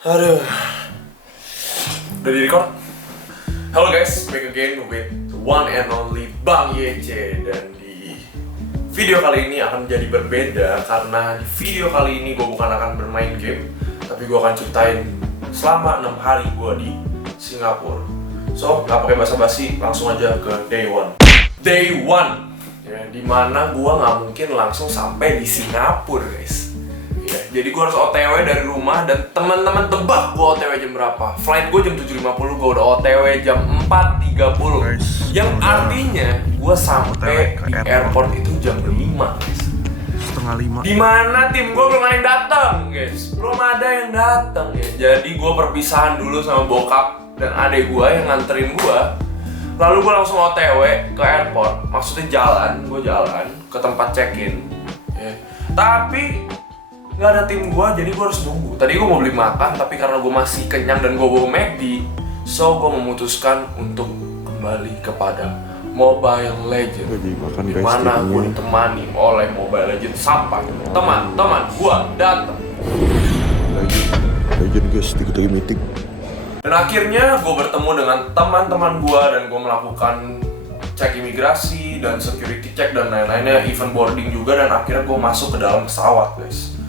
Aduh. Udah di record? Halo guys, back again with the one and only Bang YC. Dan di video kali ini akan jadi berbeda. Karena di video kali ini gue bukan akan bermain game, tapi gue akan ceritain selama 6 hari gue di Singapura. So, gak pakai basa-basi, langsung aja ke day one. Day one ya, dimana gue gak mungkin langsung sampai di Singapura guys. Jadi gue harus OTW dari rumah dan teman-teman tebak gue OTW jam berapa. Flight gue jam 7.50, gue udah OTW jam 4.30. Yang artinya gue sampai di airport itu jam 5 guys. Setengah 5. Dimana tim gue belum ada yang datang guys. Belum ada yang datang ya. Jadi gue perpisahan dulu sama bokap dan adek gue yang nganterin gue. Lalu gue langsung OTW ke airport. Maksudnya gue jalan ke tempat check-in ya. Tapi nggak ada tim gue, jadi gue harus nunggu. Tadi gue mau beli makan, tapi karena gue masih kenyang dan gue bawa McD, so gue memutuskan untuk kembali kepada Mobile Legends. Dimana gue ditemani oleh Mobile Legends sampai teman-teman gue datang. Legend guys, ikut lagi meeting. Dan akhirnya gue bertemu dengan teman-teman gue dan gue melakukan cek imigrasi dan security check dan lain-lainnya, event boarding juga, dan akhirnya gue masuk ke dalam pesawat guys.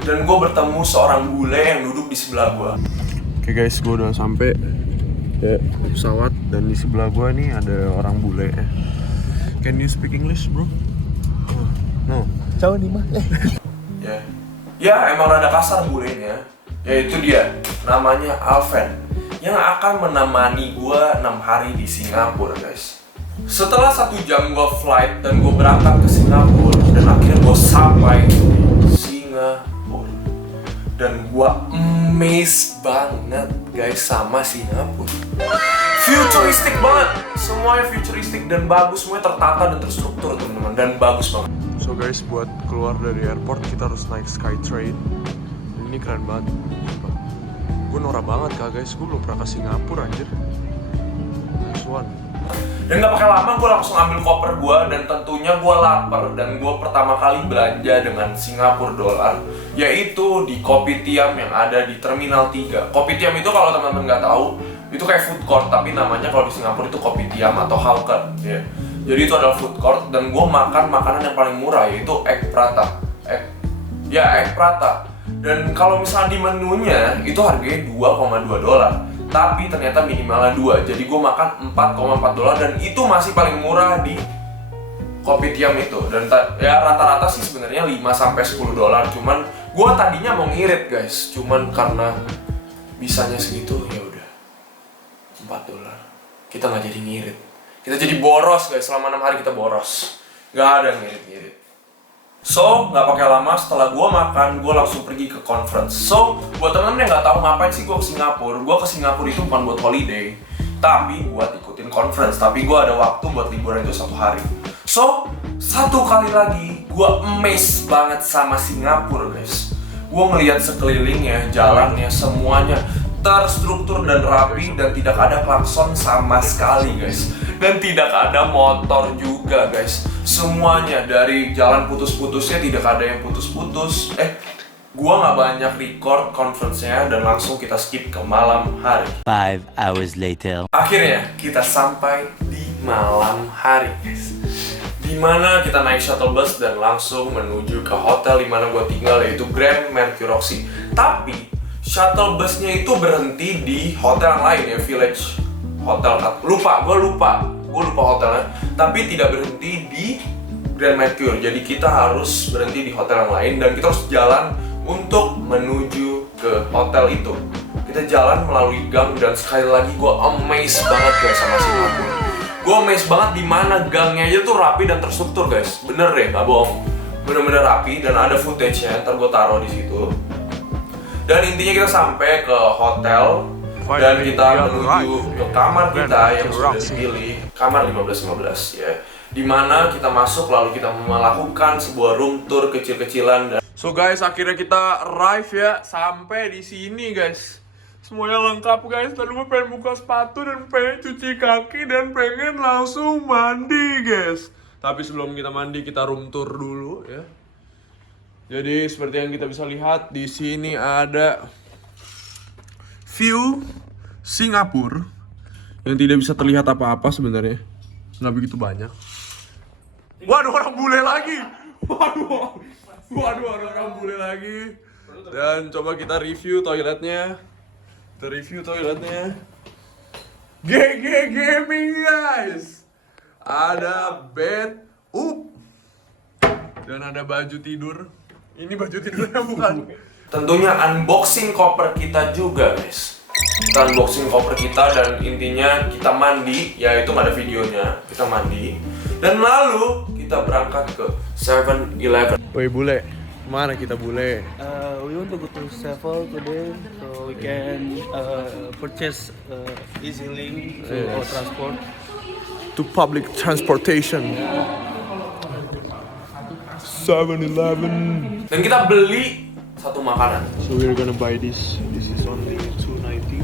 Dan gue bertemu seorang bule yang duduk di sebelah gue. Oke guys, gue udah sampai ya di pesawat dan di sebelah gue nih ada orang bule ya. Can you speak English bro? No. Jauh nih mah. Ya emang rada kasar bulenya. Yaitu dia, namanya Alven, yang akan menemani gue 6 hari di Singapura guys. Setelah 1 jam gue flight dan gue berangkat ke Singapura, dan akhirnya gue sampai di Singapura. Dan gua amazed banget guys sama Singapura. Futuristik banget, semuanya futuristik dan bagus, semuanya tertata dan terstruktur teman-teman, dan bagus banget. So guys, buat keluar dari airport kita harus naik Skytrain. Ini keren banget. Gue norak banget kak guys, gue belum pernah ke Singapura anjir. Nice one. Dan gak pakai lama, gue langsung ambil koper gue, dan tentunya gue lapar. Dan gue pertama kali belanja dengan Singapura dolar, yaitu di Kopitiam yang ada di Terminal 3. Kopitiam itu kalau teman-teman nggak tahu, itu kayak food court, tapi namanya kalau di Singapura itu Kopitiam atau hawker ya. Jadi itu adalah food court, dan gue makan makanan yang paling murah, yaitu egg prata. Egg prata. Dan kalau misalnya di menunya, itu harganya 2,2 dolar. Tapi ternyata minimalnya 2, jadi gue makan 4,4 dolar, dan itu masih paling murah di Kopitiam itu. Dan ya rata-rata sih sebenarnya 5-10 dolar. Cuman gue tadinya mau ngirit guys, cuman karena bisanya segitu ya udah 4 dolar. Kita nggak jadi ngirit, kita jadi boros guys. Selama 6 hari kita boros, nggak ada ngirit-ngirit. So, nggak pakai lama, setelah gue makan, gue langsung pergi ke conference. So, buat temen-temen yang nggak tahu ngapain sih gue ke Singapura, itu bukan buat holiday, tapi buat ikutin conference. Tapi gue ada waktu buat liburan itu 1 hari. So, 1 kali lagi, gue amazed banget sama Singapura guys. Gue ngelihat sekelilingnya, jalannya, semuanya terstruktur dan rapi, dan tidak ada klakson sama sekali guys. Dan tidak ada motor juga guys. Semuanya dari jalan putus-putusnya, tidak ada yang putus-putus. Gua nggak banyak record conference-nya, dan langsung kita skip ke malam hari. 5 hours later. Akhirnya kita sampai di malam hari guys, dimana kita naik shuttle bus dan langsung menuju ke hotel dimana gue tinggal, yaitu Grand Mercure Roxy. Tapi shuttle busnya itu berhenti di hotel yang lain ya, Village Hotel. Gue lupa hotelnya. Tapi tidak berhenti di Grand Mercure. Jadi kita harus berhenti di hotel yang lain, dan kita harus jalan untuk menuju ke hotel itu. Kita jalan melalui gang, dan sekali lagi gue amazed banget guys sama Singapura. Gue amazed banget dimana gangnya aja tuh rapi dan terstruktur guys. Bener deh, gak bohong. Bener-bener rapi, dan ada footage-nya, ntar gue taruh di situ. Dan intinya kita sampai ke hotel, dan kita menuju ke kamar kita yang sudah dipilih, kamar 1515 ya. Dimana kita masuk, lalu kita melakukan sebuah room tour kecil-kecilan. So guys, akhirnya kita arrive ya, sampai di sini guys. Semuanya lengkap guys. Tadi gue pengen buka sepatu dan pengen cuci kaki dan pengen langsung mandi guys. Tapi sebelum kita mandi, kita room tour dulu ya. Jadi seperti yang kita bisa lihat di sini ada view Singapura yang tidak bisa terlihat apa-apa sebenarnya, nggak begitu banyak. Waduh, orang bule lagi. Waduh, ada orang bule lagi. Dan coba kita review toiletnya. GG Gaming guys. Ada bed, dan ada baju tidur. Ini baju tidurnya bukan. Tentunya unboxing koper kita juga guys. Kita unboxing koper kita dan intinya kita mandi, ya itu nggak ada videonya. Kita mandi dan lalu kita berangkat ke 7-Eleven. Woi bule, mana kita bule? We want to go to Sevel today, so we can purchase EasyLink to our transport. To public transportation. 7-Eleven. Dan kita beli satu makanan. So we're gonna buy this. This is only $2.90.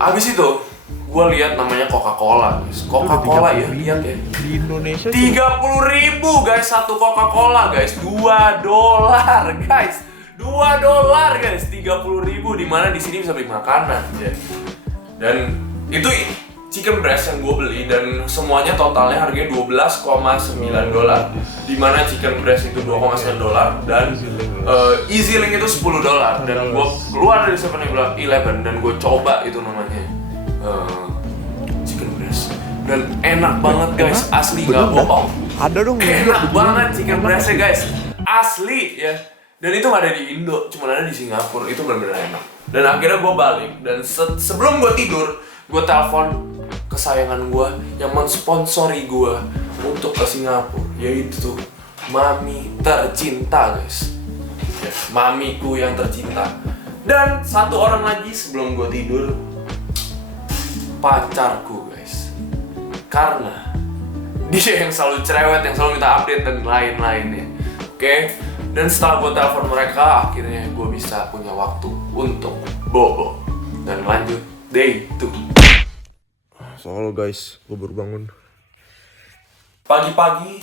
Abis itu, gue lihat namanya Coca-Cola guys. Coca-Cola ya, lihat ya. Di Indonesia 30.000 guys satu Coca-Cola guys. $2 guys. $2 guys, 30.000 dimana di sini bisa beli makanan ya. Dan itu chicken breast yang gue beli dan semuanya totalnya harganya $12,9. Dimana chicken breast itu $2,9 dan EasyLink itu $10. Dan gue keluar dari 7-Eleven dan gue coba itu namanya chicken breast dan enak banget guys, asli nggak bohong. Ada dong. Enak banget chicken breastnya guys, asli ya. Dan itu nggak ada di Indo, cuma ada di Singapura. Itu benar-benar enak. Dan akhirnya gue balik dan sebelum gue tidur, gue telepon kesayangan gue yang mensponsori gue untuk ke Singapura, yaitu mami tercinta guys ya, mamiku yang tercinta. Dan satu orang lagi sebelum gue tidur, pacarku guys, karena dia yang selalu cerewet, yang selalu minta update dan lain-lainnya. Oke? Dan setelah gue telepon mereka, akhirnya gue bisa punya waktu untuk bobo. Dan lanjut day 2. Soalnya guys, gue baru bangun. Pagi-pagi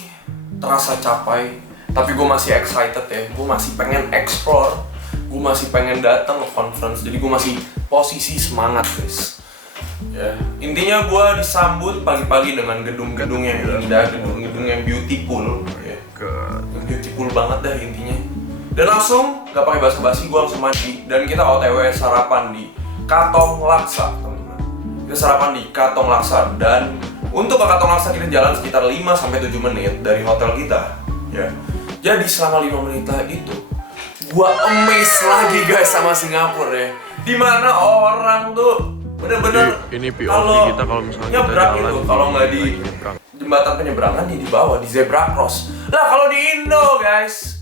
terasa capek, tapi gue masih excited ya. Gue masih pengen explore, gue masih pengen datang ke conference. Jadi gue masih posisi semangat guys. Ya, intinya gue disambut pagi-pagi dengan gedung-gedung yang indah, gedung-gedung yang beautiful ya. Yang beautiful banget dah intinya. Dan langsung, gak pakai basa-basi, gue langsung mandi. Dan kita OTW sarapan di Katong Laksa, teman-teman. Kita sarapan di Katong Laksa. Dan untuk ke Katong Laksa kita jalan sekitar 5-7 menit dari hotel kita ya. Jadi selama 5 menit itu gue amazed lagi guys sama Singapura ya. Dimana orang tuh bener-bener Ini POV kita kalau misalnya kita nyebrang jalan itu, kalau nggak di nyebrang. jembatan penyeberangan di bawah di zebra cross. Lah kalau di Indo guys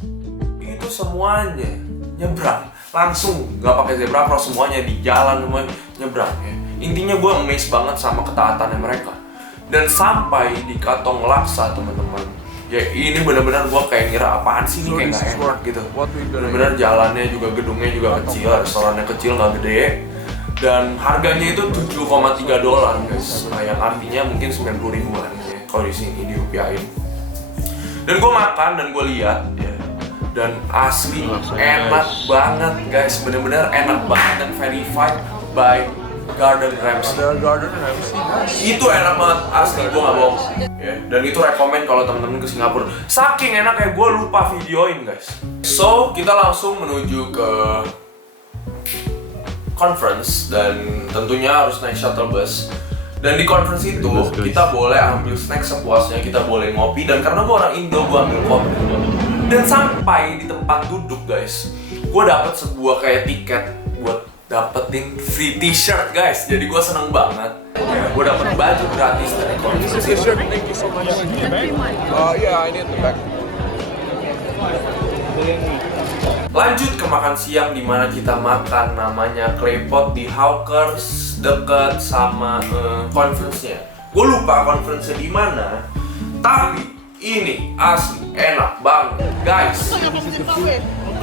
itu semuanya nyebrang langsung, nggak pakai zebra cross, semuanya di jalan semua nyebrang ya. Intinya gue amazed banget sama ketaatannya mereka. Dan sampai di Katong Laksa teman-teman, ya ini benar-benar gue kayak ngira apaan sih ini, kayak nggak enak gitu. Benar-benar jalannya juga, gedungnya juga kecil, restorannya kecil nggak gede. Dan harganya itu $7,3 guys, nah, yang artinya mungkin 90 ribuan ya, kalau di sini dirupiahin. Dan gue makan dan gue lihat ya, dan asli enak banget guys, bener-bener enak banget dan verified by Gordon Ramsay. Itu enak banget asli, gue nggak bohong ya. Dan itu rekomen kalau temen-temen ke Singapura. Saking enaknya gue lupa videoin guys. So kita langsung menuju ke conference dan tentunya harus naik shuttle bus. Dan di conference itu kita boleh ambil snack sepuasnya, kita boleh ngopi. Dan karena gue orang Indo, gue ambil kopi. Dan sampai di tempat duduk guys, gue dapet sebuah kayak tiket buat dapetin free t-shirt guys. Jadi gue seneng banget ya, gue dapet baju gratis dari conference itu. Lanjut ke makan siang, dimana kita makan namanya claypot di Hawkers dekat sama conference-nya. Gue lupa conference-nya di mana, tapi ini asli enak banget guys.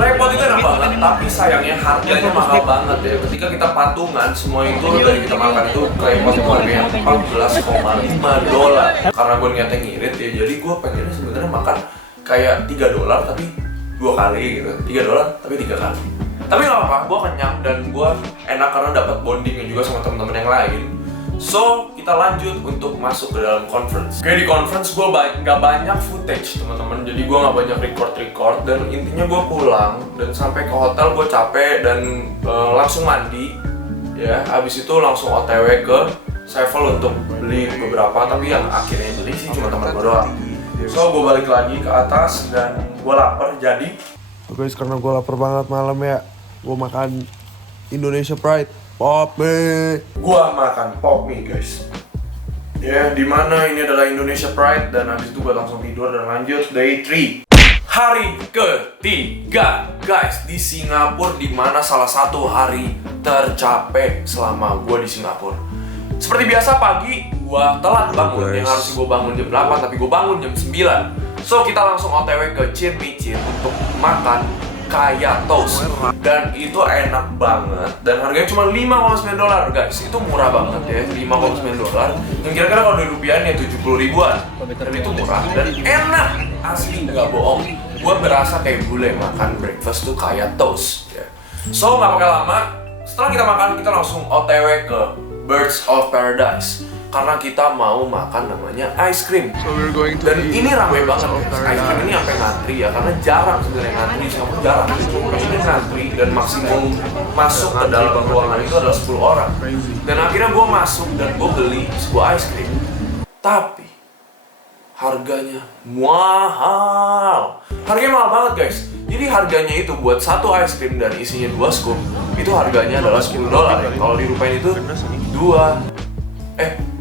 Claypot itu enak banget, tapi sayangnya harganya mahal banget ya. Ketika kita patungan semua itu dari kita makan itu claypot itu harganya $14,5. Karena gue niatnya ngirit ya, jadi gue pengennya sebenarnya makan kayak $3 tapi 2 kali gitu, $3 tapi 3 kali. Tapi nggak apa-apa, gue kenyang dan gue enak karena dapat bondingnya juga sama teman-teman yang lain. So, kita lanjut untuk masuk ke dalam conference. Oke, di conference gue nggak banyak footage, teman-teman. Jadi gue nggak banyak record dan intinya gue pulang dan sampai ke hotel gue capek dan langsung mandi. Ya, habis itu langsung OTW ke Sevel untuk beli beberapa, tapi yang akhirnya beli sih cuma teman gue doang. So, gue balik lagi ke atas dan gue lapar, jadi guys, karena gue lapar banget malam ya, gue makan Indonesia Pride pop mie. gue makan pop mie guys. Ya, dimana ini adalah Indonesia Pride dan habis itu gue langsung tidur dan lanjut day 3. Hari ketiga guys di Singapura, dimana salah satu hari tercapek selama gue di Singapura. Seperti biasa pagi gue telat bangun, yang harusnya gue bangun jam 8 tapi gue bangun jam 9. So kita langsung OTW ke Chin Michin untuk makan kaya toast. Dan itu enak banget dan harganya cuma $5.9 guys. Itu murah banget ya, $5.9. Yang kira-kira kalau di rupiah ya 70 ribuan. Dan itu murah dan enak, asli nggak bohong. Gue berasa kayak bule makan breakfast tuh kaya toast ya. So nggak pakai lama, setelah kita makan kita langsung OTW ke Birds of Paradise karena kita mau makan namanya ice cream. So we're going to Dan ini ramai banget guys. Ice cream ini sampai ngantri ya, karena jarang sebenarnya ngantri di Singapura, jarang. Ini ngantri dan maksimum masuk ke dalam ruangan itu adalah 10 orang. Dan akhirnya gue masuk dan gue beli sebuah ice cream. Tapi harganya mahal. Harganya mahal banget guys. Jadi harganya itu buat satu ice cream dan isinya 2 scoop itu harganya adalah $10. Kalau dirupain itu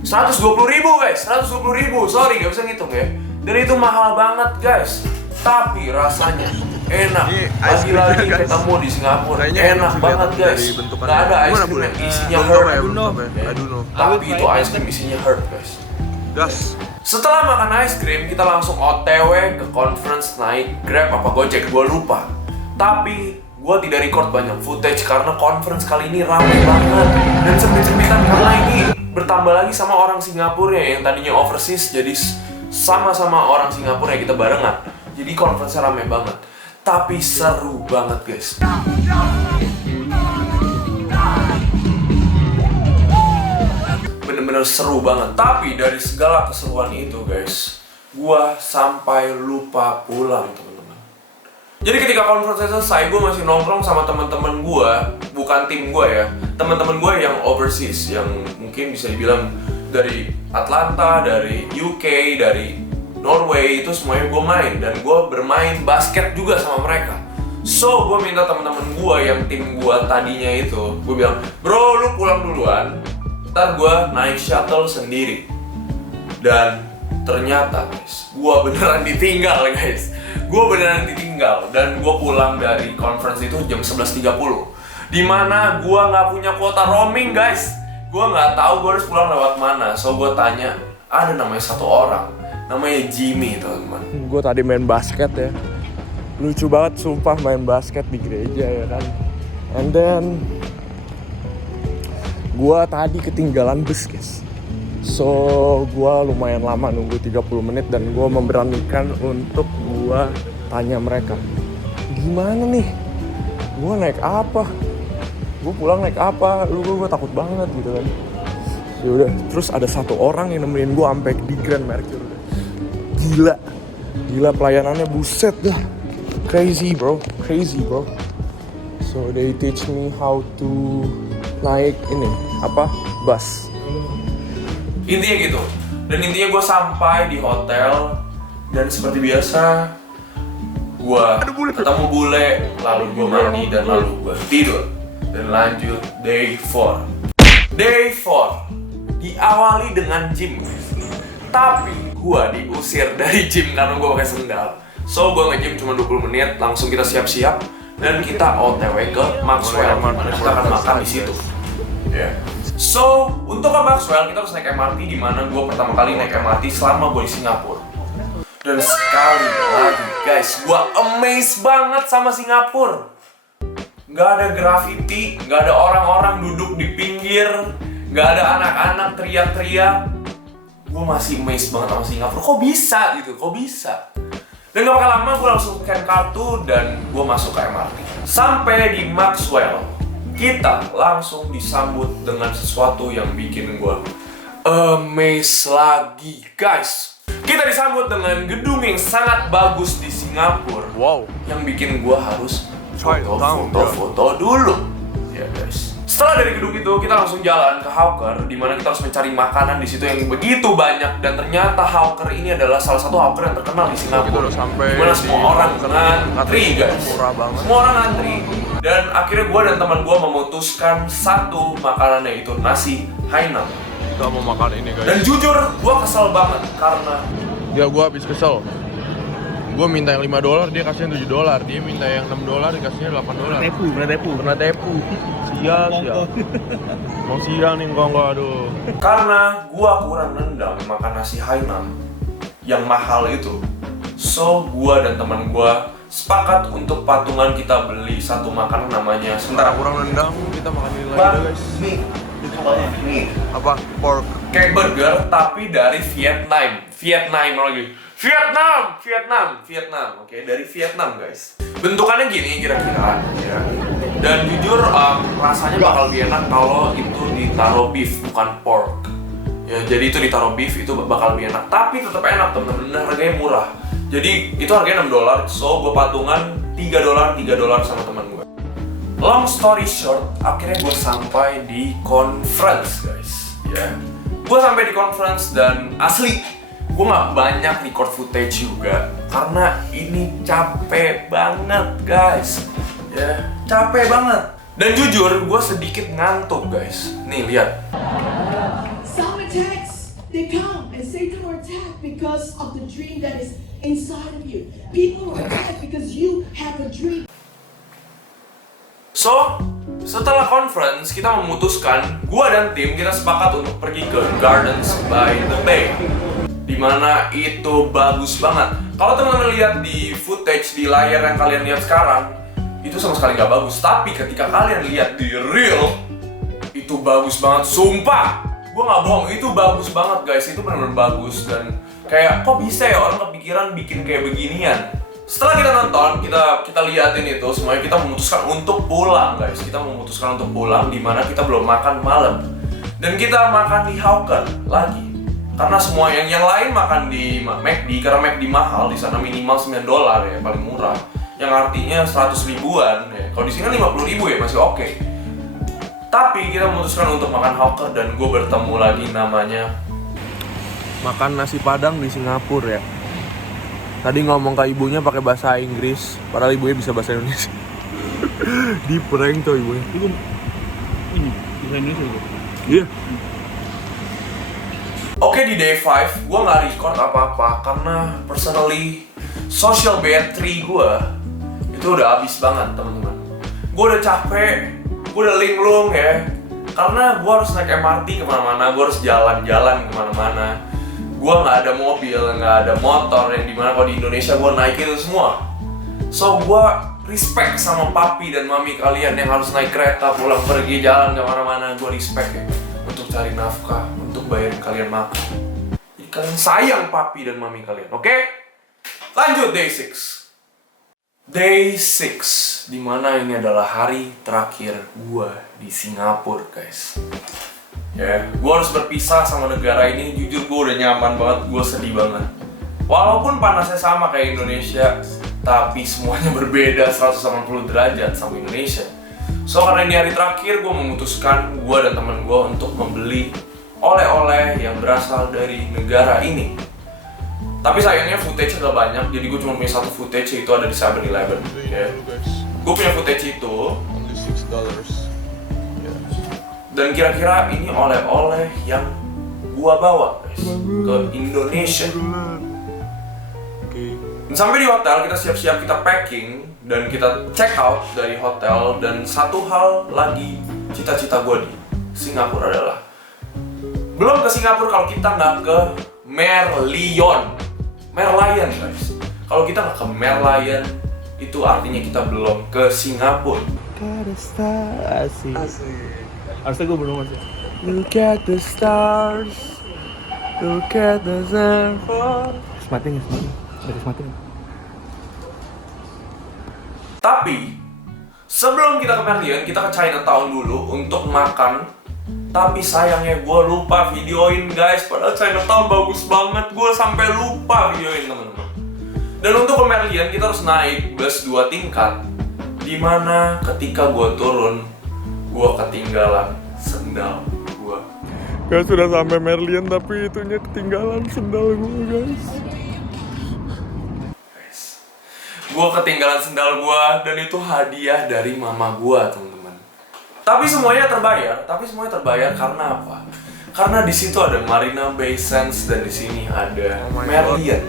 120.000 guys, 120.000, sorry gak bisa ngitung ya. Dan itu mahal banget guys, tapi rasanya enak. Lagi-lagi ketemu di Singapura, enak banget guys. Gak ada ice cream yang isinya herb, tapi itu ice cream isinya herb guys. Setelah makan ice cream, kita langsung OTW ke conference naik Grab apa Gojek, gue lupa. Tapi gue tidak record banyak footage karena conference kali ini ramai banget dan sempit-sempitan karena ini bertambah lagi sama orang Singapura ya, yang tadinya overseas jadi sama-sama orang Singapura ya, kita barengan. Jadi conference-nya ramai banget, tapi seru banget guys. Bener-bener seru banget. Tapi dari segala keseruan itu guys, gua sampai lupa pulang teman-teman. Jadi ketika konferensi selesai, gue masih nongkrong sama teman-teman gue, bukan tim gue ya, teman-teman gue yang overseas, yang mungkin bisa dibilang dari Atlanta, dari UK, dari Norway, itu semuanya gue main dan gue bermain basket juga sama mereka. So gue minta teman-teman gue yang tim gue tadinya itu, gue bilang, bro lu pulang duluan, ntar gue naik shuttle sendiri. Dan ternyata guys, gue beneran ditinggal guys. Gue beneran ditinggal dan gue pulang dari conference itu jam 11.30. Dimana gue nggak punya kuota roaming guys. Gue nggak tahu gue harus pulang lewat mana. So gue tanya, ada namanya satu orang, namanya Jimmy teman-teman. Gue tadi main basket ya, lucu banget sumpah main basket di gereja ya kan. And then gue tadi ketinggalan bus guys. So gue lumayan lama nunggu 30 menit dan gue memberanikan untuk gue tanya mereka, gimana nih, gue naik apa, gue pulang naik apa, gue takut banget gitu kan. Yaudah, terus ada satu orang yang nemenin gue sampai di Grand Mercure. Gila pelayanannya, buset dah, crazy bro. So they teach me how to naik ini bus. Intinya gitu. Dan intinya gue sampai di hotel dan seperti biasa gue ketemu bule, lalu gue mandi dan lalu gue tidur dan lanjut day 4. Day 4 diawali dengan gym guys. Tapi gue diusir dari gym karena gue pakai sendal. So gue nge-gym cuma 20 menit, langsung kita siap-siap dan kita OTW ke Maxwell. Kita akan makan di situ. Ya. So, untuk ke Maxwell kita harus naik MRT, di mana gue pertama kali naik MRT selama gue di Singapura. Dan sekali lagi guys, gue amazed banget sama Singapura. Gak ada graffiti, gak ada orang-orang duduk di pinggir, gak ada anak-anak teriak-teriak. Gue masih amazed banget sama Singapura, kok bisa gitu, kok bisa. Dan gak bakal lama gue langsung scan kartu dan gue masuk ke MRT. Sampai di Maxwell, kita langsung disambut dengan sesuatu yang bikin gue amazed lagi, guys. Kita disambut dengan gedung yang sangat bagus di Singapura. Wow. Yang bikin gue harus Chinatown, foto dulu. Ya guys. Setelah dari gedung itu, kita langsung jalan ke Hawker, di mana kita harus mencari makanan di situ yang begitu banyak. Dan ternyata Hawker ini adalah salah satu Hawker yang terkenal di Singapura. Kita udah sampai di mana semua orang ngantri, guys. Murah banget. Semua orang ngantri. Dan akhirnya gue dan teman gue memutuskan satu makanannya, itu nasi Hainan. Kita mau makan ini, guys. Dan jujur, gue kesel banget karena Ya gue habis kesel. Gue minta yang $5, dia kasih yang $7. Dia minta yang $6, dikasihnya $8. Pernah tepu. Sial. Mau siang nih enggak, aduh. karena gue kurang nendang makan nasi Hainan yang mahal itu. So, gue dan teman gue sepakat untuk patungan kita beli satu makanan namanya Sementara kurang nendang, kita makan ini lagi, guys. Mie. Apa? Pork. Kayak burger tapi dari Vietnam. Oke, dari Vietnam, guys. Bentukannya gini kira-kira ya. Dan jujur rasanya bakal lebih enak kalau itu ditaruh beef bukan pork. Ya, jadi itu ditaruh beef itu bakal lebih enak. Tapi tetap enak, temen-temen, harganya murah. Jadi itu harganya $6, so gue patungan $3 sama teman gue. Long story short, akhirnya gue sampai di conference, guys. Ya, gue sampai di conference dan asli gue nggak banyak record footage juga karena ini capek banget, guys. Ya, capek banget. Dan jujur, gue sedikit ngantuk, guys. Nih, lihat. Some attacks, they come and Satan will attack because of the dream that is inside of you. People will attack because you have a dream. So, setelah conference, kita memutuskan, gua dan tim kita sepakat untuk pergi ke Gardens by the Bay, dimana itu bagus banget. Kalau teman-teman lihat di footage di layar yang kalian lihat sekarang, itu sama sekali nggak bagus. Tapi ketika kalian lihat di real, itu bagus banget. Sumpah, gua nggak bohong, itu bagus banget, guys. Itu benar-benar bagus dan kayak kok bisa ya orang kepikiran bikin kayak beginian. Setelah kita nonton, kita liatin itu semuanya, kita memutuskan untuk pulang, guys. Kita memutuskan untuk pulang di mana kita belum makan malam. Dan kita makan di Hawker lagi. Karena semua yang lain makan di McD, karena McD mahal, di sana minimal $9 ya, paling murah. Yang artinya 100 ribuan ya. Kalau di sini kan 50 ribu ya, masih oke. Tapi kita memutuskan untuk makan Hawker dan gue bertemu lagi namanya Makan nasi Padang di Singapura ya. Tadi ngomong ke ibunya pakai bahasa Inggris, padahal ibunya bisa bahasa Indonesia. Di prank tuh ibunya. Itu ini bisa Indonesia itu. Iya. Oke, di day 5 gue nggak record apa-apa karena personally social battery gue itu udah habis banget, teman-teman. Gue udah capek, gue udah linglung ya, karena gue harus naik MRT kemana-mana, gue harus jalan-jalan kemana-mana. Gue nggak ada mobil, nggak ada motor, yang dimana kalau di Indonesia gue naik itu semua. So gue respect sama papi dan mami kalian yang harus naik kereta pulang pergi jalan kemana-mana. Gue respect ya, untuk cari nafkah, untuk bayarin kalian makan. Jadi kalian sayang papi dan mami kalian, oke? Lanjut day 6. Day 6, dimana ini adalah hari terakhir gue di Singapura, guys. Ya, gue harus berpisah sama negara ini. Jujur gue udah nyaman banget, gue sedih banget. Walaupun panasnya sama kayak Indonesia, tapi semuanya berbeda 180 derajat sama Indonesia. So karena ini hari terakhir, gue memutuskan gue dan teman gue untuk membeli oleh-oleh yang berasal dari negara ini. Tapi sayangnya footage gak banyak, jadi gue cuma punya satu footage, itu ada di 7-Eleven ya. Gue punya footage itu Only $6. dan kira-kira ini oleh-oleh yang gua bawa, guys, ke Indonesia. Dan sampai di hotel, kita siap-siap, kita packing dan kita check out dari hotel. Dan satu hal lagi, cita-cita gua di Singapura adalah belum ke Singapura kalau kita nggak ke Merlion, guys. Kalau kita nggak ke Merlion, itu artinya kita belum ke Singapura. Harusnya gue belum masih. Look at the stars, look at the sun. Sematin. Tapi Sebelum kita ke Merlion, kita ke Chinatown dulu untuk makan. Tapi sayangnya gue lupa videoin guys. Padahal Chinatown bagus banget, gue sampai lupa videoin teman-teman. Dan untuk ke Merlion kita harus naik bus 2 tingkat. Dimana ketika gue turun, gue ketinggalan sendal gue. Guys, sudah sampai Merlion tapi itunya ketinggalan sendal gue guys. Gue ketinggalan sendal gue dan itu hadiah dari mama gue teman-teman. Tapi semuanya terbayar karena apa? Karena di situ ada Marina Bay Sands dan di sini ada Merlion.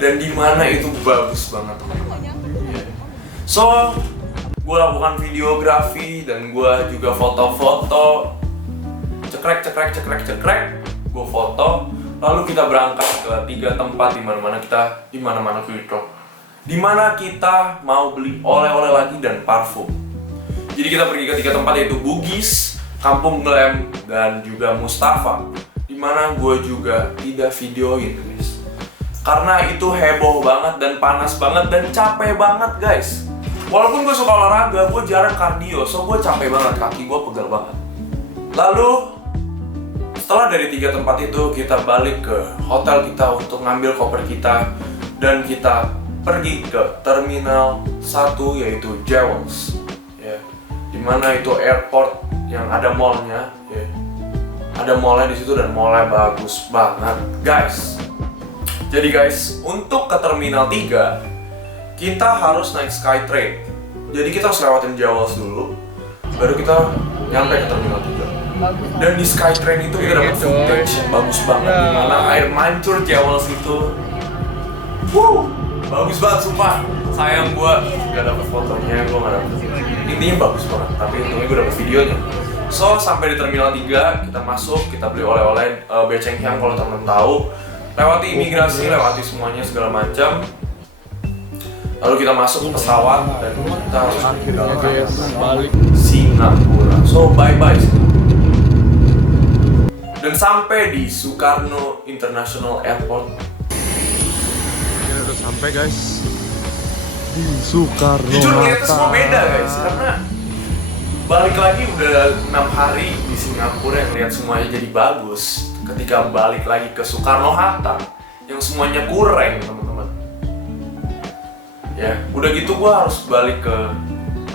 Dan di mana itu bagus banget teman-teman. So, gue lakukan videografi dan gue juga foto-foto. Cekrek, gue foto. Lalu kita berangkat ke 3 tempat di mana-mana kita mau beli oleh-oleh lagi dan parfum. Jadi kita pergi ke 3 tempat yaitu Bugis, Kampung Glam, dan juga Mustafa. Dimana gue juga tidak videoin guys. Karena itu heboh banget dan panas banget dan capek banget guys. Walaupun gue suka olahraga, gue jarang kardio, so gue capek banget, kaki gue pegal banget. Lalu setelah dari 3 tempat itu kita balik ke hotel kita untuk ngambil koper kita dan kita pergi ke terminal 1 yaitu Jewels, ya, dimana itu airport yang ada mallnya, ya. Ada mallnya di situ dan mallnya bagus banget, guys. Jadi guys, untuk ke terminal 3 kita harus naik Skytrain. Jadi kita harus lewatin Jewels dulu, baru kita nyampe ke terminal 3. Dan di Skytrain itu kita dapat footage yang bagus banget, dimana air mancur Jewels itu, bagus banget sumpah. Sayang gue gak dapet fotonya, gue gak dapet. Intinya bagus banget, tapi untungnya gue dapet videonya. So, sampai di terminal 3, kita masuk, kita beli oleh-oleh Beceng Hyang kalau teman-teman tahu. Lewati imigrasi, lewati semuanya segala macam. Lalu kita masuk ke pesawat dan kita harus balik Singapura. So, bye-bye. Dan sampai di Soekarno International Airport. Kita udah sampai guys di Soekarno. Jujur ngeliatnya semua beda guys, karena balik lagi udah 6 hari di Singapura yang lihat semuanya jadi bagus. Ketika balik lagi ke Soekarno Hatta yang semuanya kurang teman-teman. Ya, udah gitu gua harus balik ke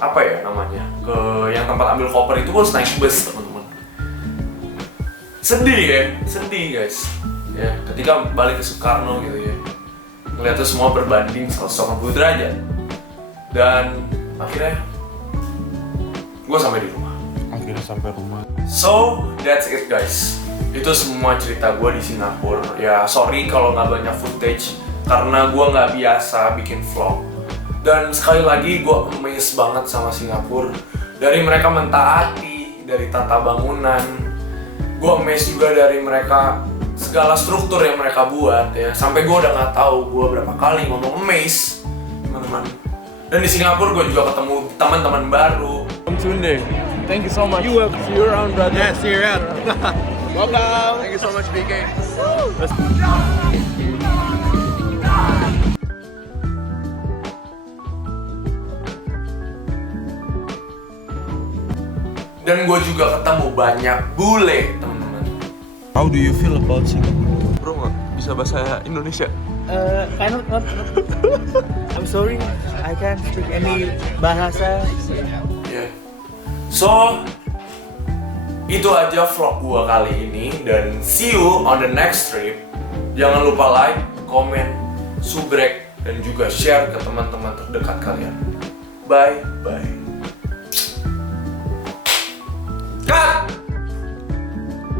apa ya namanya, ke yang tempat ambil koper itu gua harus naik bus teman-teman. Sedih guys. Ya, ketika balik ke Soekarno gitu ya, ngeliatnya semua berbanding 180 derajat. Dan akhirnya gue sampai di rumah. So, that's it guys. Itu semua cerita gue di Singapura. Ya, sorry kalau nggak banyak footage karena gue nggak biasa bikin vlog. Dan sekali lagi gue amazed banget sama Singapura. Dari mereka mentaati, dari tata bangunan. Gue amazed juga dari mereka segala struktur yang mereka buat ya. Sampai gue udah nggak tahu gue berapa kali ngomong amazed, teman-teman. Dan di Singapura gue juga ketemu teman-teman baru. Sunday. Thank you so much. You will see you around, brother. Yeah, see you around. Welcome. Thank you so much, BK. Dan gue juga ketemu banyak bule, teman-teman. How do you feel about Singapore? Bro, nggak bisa bahasa Indonesia? Kind of not. I'm sorry, I can't speak any bahasa. Yeah. So, itu aja vlog gua kali ini dan see you on the next trip. Jangan lupa like, comment, subrek, dan juga share ke teman-teman terdekat kalian. Bye.